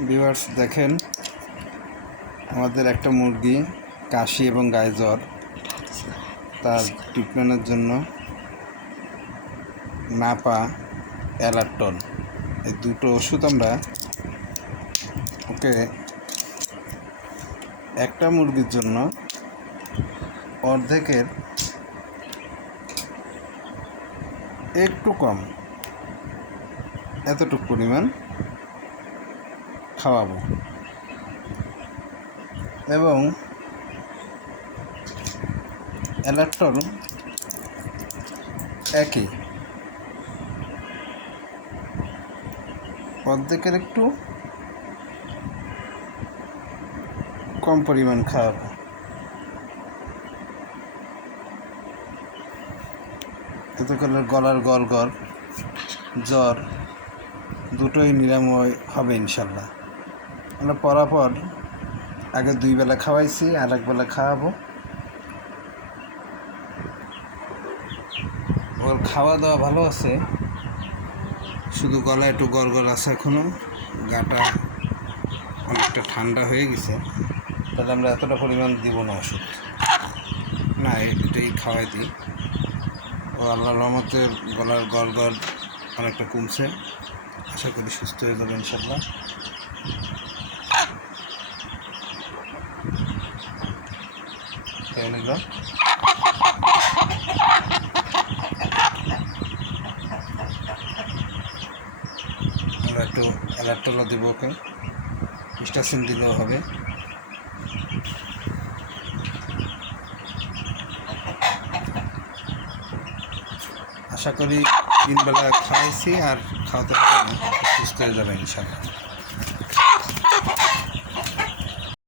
Viewers দেখেন, আমাদের একটা মুরগি কাশি এবং গায়ে জ্বর, তার ট্রিটমেন্টের জন্য নাপা অ্যালার্টন এই দুটো ওষুধ আমরা ওকে একটা মুরগির জন্য অর্ধেকের একটু কম এতটুকু পরিমাণ খাওয়াবো এবং অ্যালার্টন একই অর্ধেকের একটু কম পরিমাণ খাওয়াবো। এতে করলে গলার গল জ্বর দুটোই নিরাময় হবে ইনশাল্লাহ। আমরা পরাপর আগে 2 বেলা খাওয়াইছি, আর 1 বেলা খাওয়াবো। ওর খাওয়া দাওয়া ভালো আছে, শুধু গলা একটু গড় আছে এখনও, গাটা অনেকটা ঠান্ডা হয়ে গেছে। তাহলে আমরা এতটা পরিমাণ দিব না ওষুধ, না এটাই খাওয়াই দিই। ও আল্লাহর রহমতে গলার গড় অনেকটা কমছে, আশা করি সুস্থ হয়ে যাবে ইনশাল্লাহ। খেয়ে নিল। আমরা একটু অ্যালার্টনও দিব ওকে, স্টাসিন দিলেও হবে। আশা করি 3 বেলা খাওয়াইছি, আর খাওয়াতে হবে না, সুস্থ হয়ে যাবে ইনশাল্লাহ।